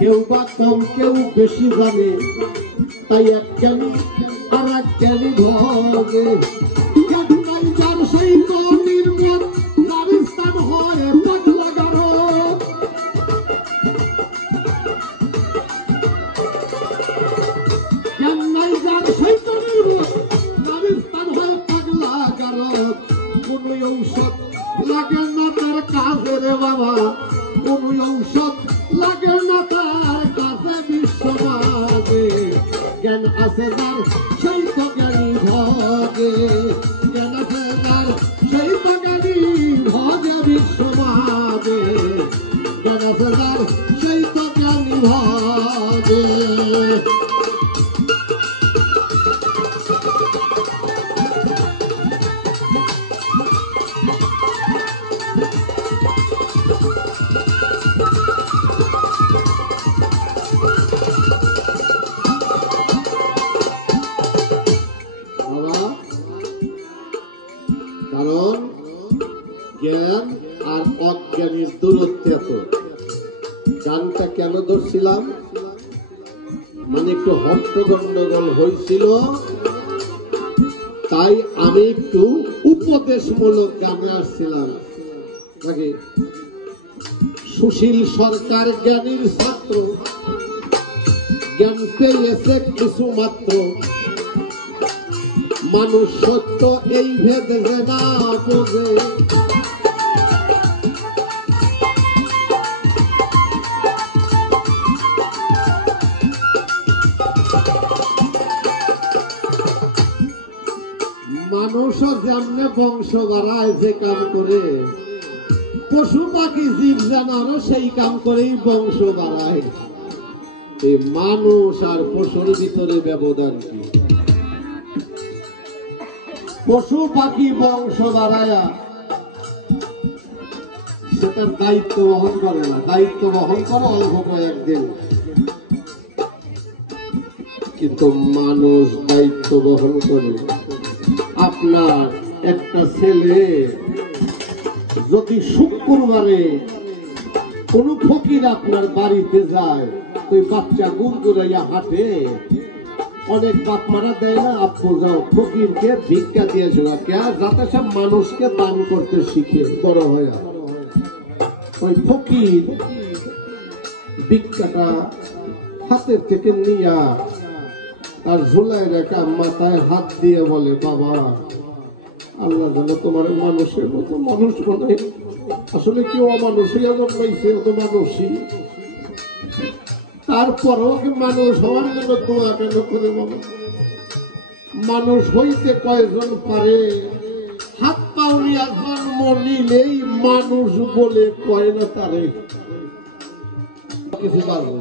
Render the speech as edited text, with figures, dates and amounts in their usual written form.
কেউ বা কম কেউ বেশি জানে, তাই এক জ্ঞানী আর এক জ্ঞানী ভগে। জ্ঞান যার সেই তো নির্মল, যার স্থান হয় পাগলা গারো। জ্ঞান নাই যার সেই তো নির্মল, যার স্থান হয় পাগলা গারো। কোন ঔষধ লাগে না তার কাজে রে বাবা, কোন ঔষধ লাগে না তার কাছে বিশ্বমাগে। জ্ঞান আছে যার সেই তো জ্ঞানী ভগে, জ্ঞান আছে যার সেই তো জ্ঞানী ভগে বিশ্বমাগে। জ্ঞান আছে যার সেই তো জ্ঞানী ভগে। কারণ জ্ঞান আর অজ্ঞানীর দূরত্ব এত। গানটা কেন ধরছিলাম, মানে একটু হট্টগন্ডগোল হয়েছিল, তাই আমি একটু উপদেশমূলক গানে আসছিলাম নাকি। সুশীল সরকার জ্ঞানীর ছাত্র, জ্ঞান পেয়েছে কিছু মাত্র। মানুষ সত্য এই ভেদ যে না বোঝে, মানুষও যেমনে বংশ বাড়ায় যে কাম করে, পশু পাখি জীব জানারও সেই কাম করেই বংশ বাড়ায়। এই মানুষ আর পশুর ভিতরে ব্যবধান কি? পশু পাখি বংশ বাড়ায়া সেটার দায়িত্ব বহন করে না, দায়িত্ব বহন করে অল্প কয়েকদিন, কিন্তু মানুষ দায়িত্ব বহন করে। আপনার একটা ছেলে যদি শুক্রবারে কোন ফকির আপনার বাড়িতে যায়, ওই বাচ্চা গুড়গুড়াইয়া হাঁটে, অনেক বাপ মারা দেয় না, আপু যাও ফকিরকে ভিক্ষা দিয়েছিল যাতে সব মানুষকে দান করতে শিখে বড় হয়ে। ওই ফকির ভিক্ষাটা হাতের থেকে নিয়া তার ঝুলাই রেখা মাথায় হাত দিয়ে বলে, বাবা আল্লাহ যেন তোমার মানুষের মতো মানুষ বানায়। আসলে কেউ অমানুষ হইয়া জন্মাইছে, অত মানুষই। তারপরও কি মানুষ হওয়ার জন্য দোয়া কেন করে বাবা? মানুষ হইতে কয়জন পারে? হাত পাউনিয়া জন্ম নিলেই মানুষ বলে কয় না তারে কিছু পারবো।